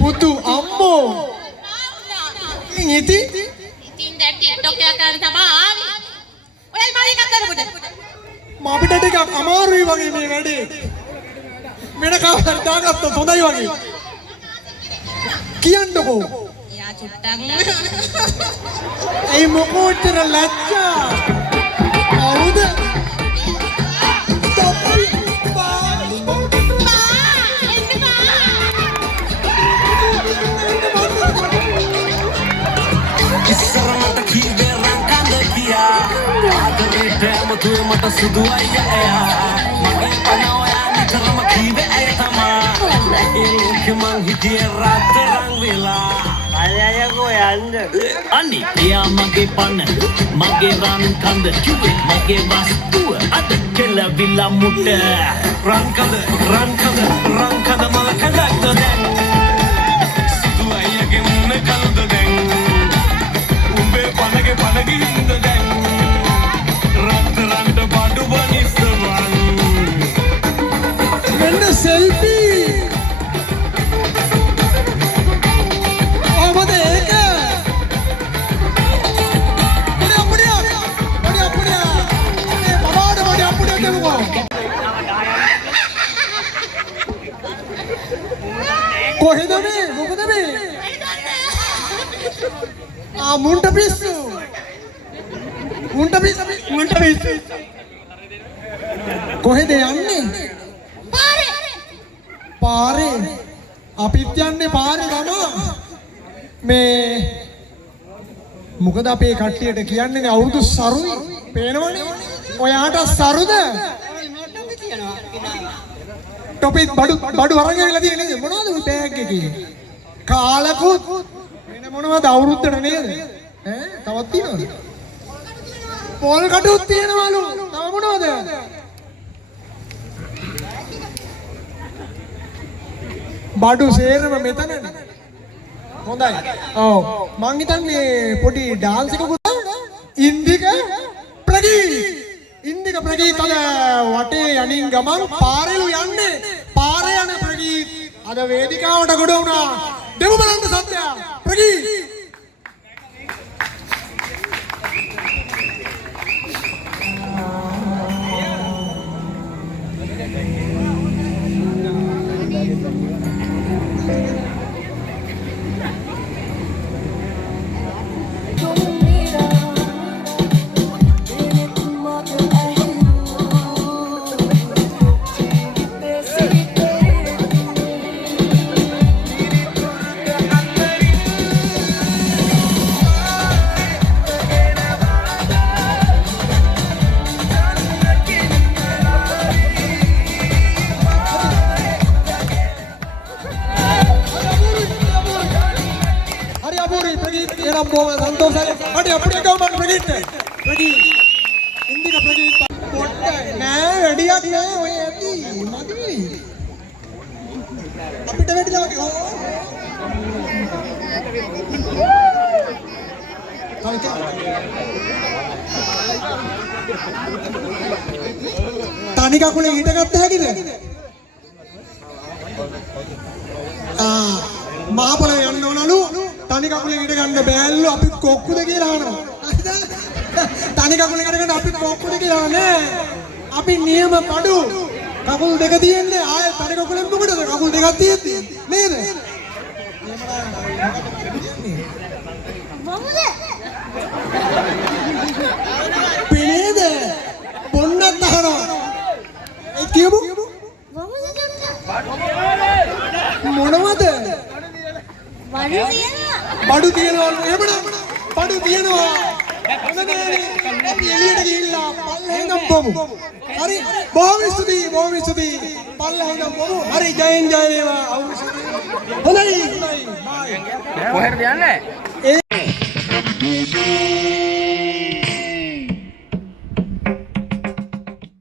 Putu ammo. Ini ඉතින් දැන් TikTok එක කරන තමයි ආවේ. ඔයල් මාරි එකක් කරමුද? අපිට ටිකක් අමාරුයි වගේ මේ වැඩේ. වෙන කවදාවත් දාගත්තොත් හොඳයි වගේ. කියන්නකෝ. එයා චුට්ටක් ඒ මොකෝතර ලැජ්ජා. අවුද? Tuh mata sudu ayah ya, makin panawaya ni terima kibe ayah tama, ilu kemang hijira terang vela. Ayah ko yanda. Ani dia mage panna, mage ran kanda, mage vastu, ada kela villa muda. Ran kanda malakanda to den. Sudu ayah ke munne kalu to den. Umbe panagi to den. Selfie. Oh, what the heck? කොහෙද යන්නේ? පාරේ අපිත් යන්නේ පාරේ ගම මේ මොකද අපේ කට්ටියට කියන්නේ අවුරුදු සරුයි පේනවනේ ඔයාට සරුද ටොපික් බඩු අරන් ඇවිල්ලා තියෙන්නේ මොනවද මේ බෑග් එකේ කාලකුත් වෙන මොනවද අවුරුද්දට නේද ඈ තවත් තියෙනවද පොල් කටුත් තියෙනවලු තව මොනවද බඩු සේරම මෙතනනේ හොඳයි ඔව් මං හිතන්නේ පොඩි ඩාන්ස් එකකුත් ඉන්දික ප්‍රගීත් අද වටේ යනින් ගමන් පාරේලු යන්නේ පාරේ යන ප්‍රගීත් අද වේදිකාවට ගොඩ වුණා දෙමු බලන්න සත්‍ය ප්‍රගීත් संतोष अरे अपने गाँव में प्रगीत हिंदी का प्रगीत मैं रेडिया किया वही ऐसी मदनी अभी टवेट जाओगे हो तानिका को ले ईटा करते हैं कि नहीं මහපොළේ යන්න ඕනලු. තනි කකුලෙන් ඉඳ ගන්න බෑල්ලු අපි කොක්කුද කියලා අහනවා. තනි කකුලෙන් ඉඳ ගන්න අපි කොක්කුද කියලා නෑ. අපි නියම කඩු. කකුල් දෙක තියෙන්නේ ආයෙ තනි කකුලෙන් මොකටද කකුල් දෙකක් තියෙන්නේ නේද? පිනේද බොන්නත් අහනවා. ඒ කියමු මොනවද? බඩු තියනවා. එහෙමනම් බඩු තියනවා. අපි එළියට ගිහිල්ලා පල්ලෙහෙන් බොමු. හරි බොහොම ස්තුතියි පල්ලෙහෙන් බොමු. හරි ජයෙන් ජය වේවා. හොඳයි. කොහෙටද යන්නේ?